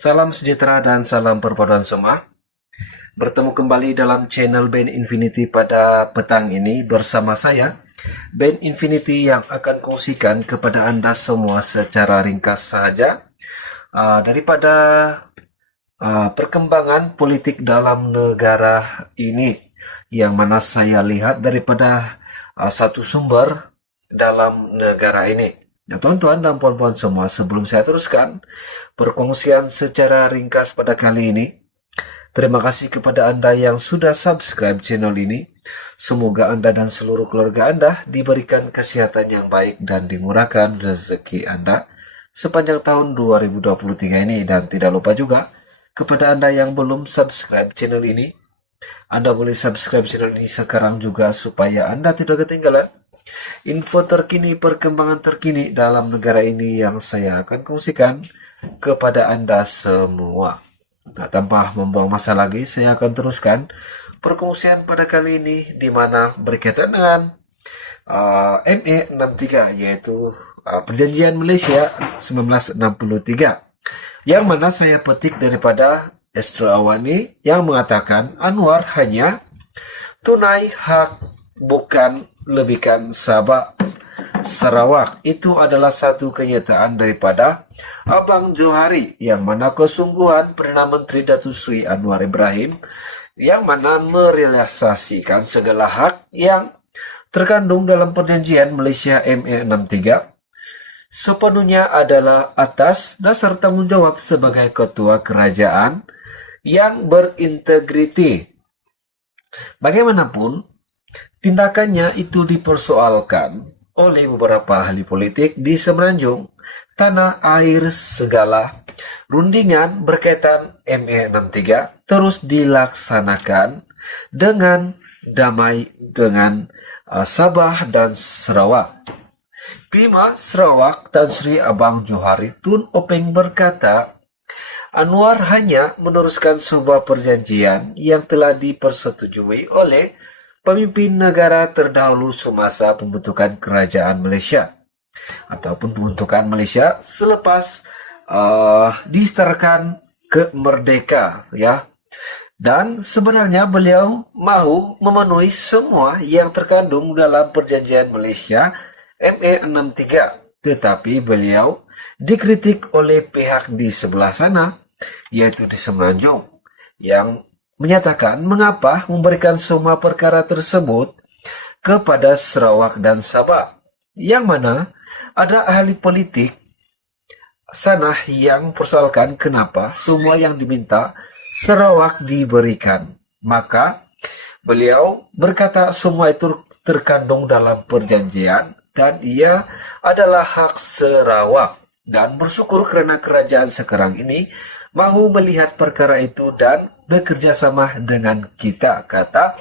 Salam sejahtera dan salam perpaduan semua. Bertemu kembali dalam channel Band Infinity pada petang ini bersama saya, Band Infinity, yang akan kongsikan kepada Anda semua secara ringkas saja daripada perkembangan politik dalam negara ini, yang mana saya lihat daripada satu sumber dalam negara ini. Nah, tuan-tuan dan puan-puan semua, sebelum saya teruskan perkongsian secara ringkas pada kali ini, terima kasih kepada Anda yang sudah subscribe channel ini. Semoga Anda dan seluruh keluarga Anda diberikan kesehatan yang baik dan dimurahkan rezeki Anda sepanjang tahun 2023 ini. Dan tidak lupa juga kepada Anda yang belum subscribe channel ini, Anda boleh subscribe channel ini sekarang juga supaya Anda tidak ketinggalan info terkini, perkembangan terkini dalam negara ini yang saya akan kongsikan kepada Anda semua. Nah, tanpa membuang masa lagi, saya akan teruskan perkongsian pada kali ini, di mana berkaitan dengan ME63, yaitu Perjanjian Malaysia 1963, yang mana saya petik daripada Astro Awani yang mengatakan Anwar hanya tunai hak, bukan lebihkan Sabah Sarawak. Itu adalah satu kenyataan daripada Abang Johari, yang mana kesungguhan Perdana Menteri Datuk Seri Anwar Ibrahim yang mana merealisasikan segala hak yang terkandung dalam Perjanjian Malaysia ME63 sepenuhnya adalah atas dasar tanggung jawab sebagai ketua kerajaan yang berintegriti. Bagaimanapun, tindakannya itu dipersoalkan oleh beberapa ahli politik di semenanjung tanah air. Segala rundingan berkaitan ME63 terus dilaksanakan dengan damai dengan Sabah dan Sarawak. Bima Sarawak Tan Sri Abang Johari Tun Openg berkata, Anwar hanya meneruskan sebuah perjanjian yang telah dipersetujui oleh pemimpin negara terdahulu semasa pembentukan kerajaan Malaysia ataupun pembentukan Malaysia selepas disetarakan merdeka, ya. Dan sebenarnya beliau mahu memenuhi semua yang terkandung dalam Perjanjian Malaysia ME63, tetapi beliau dikritik oleh pihak di sebelah sana, yaitu di Semenanjung, yang menyatakan mengapa memberikan semua perkara tersebut kepada Sarawak dan Sabah, yang mana ada ahli politik sana yang persoalkan kenapa semua yang diminta Sarawak diberikan. Maka beliau berkata semua itu terkandung dalam perjanjian dan ia adalah hak Sarawak, dan bersyukur kerana kerajaan sekarang ini mahu melihat perkara itu dan bekerja sama dengan kita, kata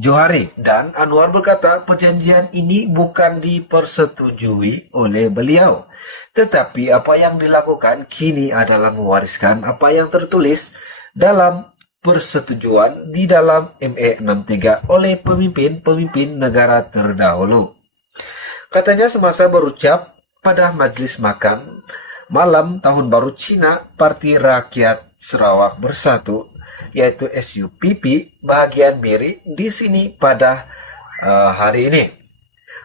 Johari. Dan Anwar berkata perjanjian ini bukan dipersetujui oleh beliau, tetapi apa yang dilakukan kini adalah mewariskan apa yang tertulis dalam persetujuan di dalam ME63 oleh pemimpin-pemimpin negara terdahulu. Katanya semasa berucap pada majlis makan malam Tahun Baru Cina Parti Rakyat Sarawak Bersatu, yaitu SUPP bahagian Miri di sini pada hari ini.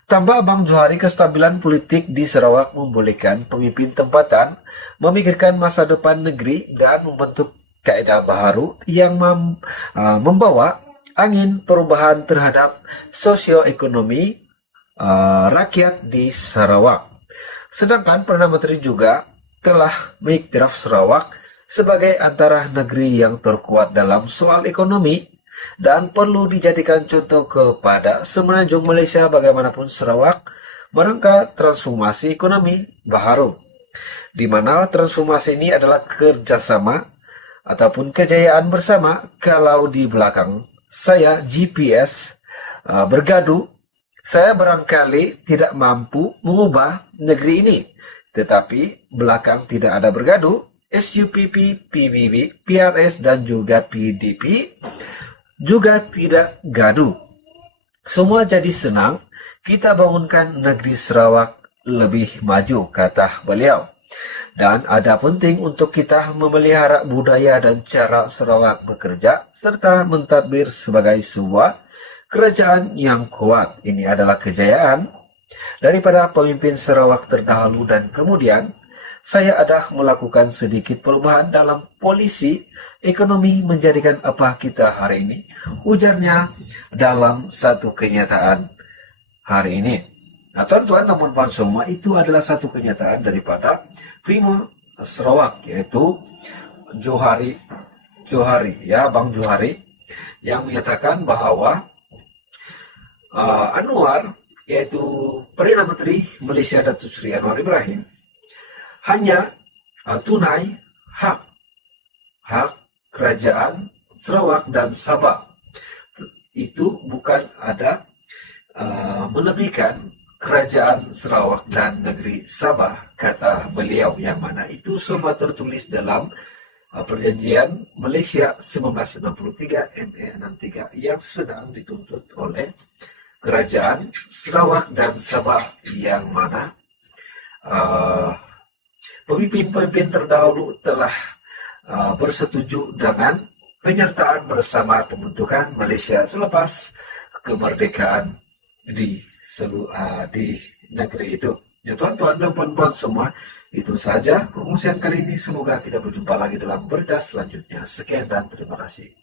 Tambah Abang Johari, kestabilan politik di Sarawak membolehkan pemimpin tempatan memikirkan masa depan negeri dan membentuk kaedah baharu yang membawa angin perubahan terhadap sosioekonomi rakyat di Sarawak. Sedangkan Perdana Menteri juga telah mengiktiraf Sarawak sebagai antara negeri yang terkuat dalam soal ekonomi dan perlu dijadikan contoh kepada Semenanjung Malaysia. Bagaimanapun Sarawak merangka transformasi ekonomi baharu, di mana transformasi ini adalah kerjasama ataupun kejayaan bersama. Kalau di belakang saya GPS bergaduh, saya barangkali tidak mampu mengubah negeri ini, tetapi belakang tidak ada bergaduh. SUPP, PBB, PRS dan juga PDP juga tidak gaduh. Semua jadi senang. Kita bangunkan negeri Sarawak lebih maju, kata beliau. Dan ada penting untuk kita memelihara budaya dan cara Sarawak bekerja, serta mentadbir sebagai sebuah kerajaan yang kuat. Ini adalah kejayaan daripada pemimpin Sarawak terdahulu, dan kemudian saya ada melakukan sedikit perubahan dalam polisi ekonomi menjadikan apa kita hari ini, ujarnya dalam satu kenyataan hari ini. Nah, tuan-tuan dan puan-puan semua, itu adalah satu kenyataan daripada Prima Sarawak, yaitu Johari, ya, Bang Johari, yang menyatakan bahwa Anwar, yaitu Perdana Menteri Malaysia Datuk Seri Anwar Ibrahim, hanya tunai hak kerajaan Sarawak dan Sabah. Itu bukan ada melebihkan kerajaan Sarawak dan negeri Sabah, kata beliau, yang mana itu semua tertulis dalam perjanjian Malaysia 1963 MA63 yang sedang dituntut oleh kerajaan Sarawak dan Sabah, yang mana pemimpin-pemimpin terdahulu telah bersetuju dengan penyertaan bersama pembentukan Malaysia selepas kemerdekaan di negeri itu. Ya, tuan-tuan dan puan-puan semua, itu saja pengungsian kali ini. Semoga kita berjumpa lagi dalam berita selanjutnya. Sekian dan terima kasih.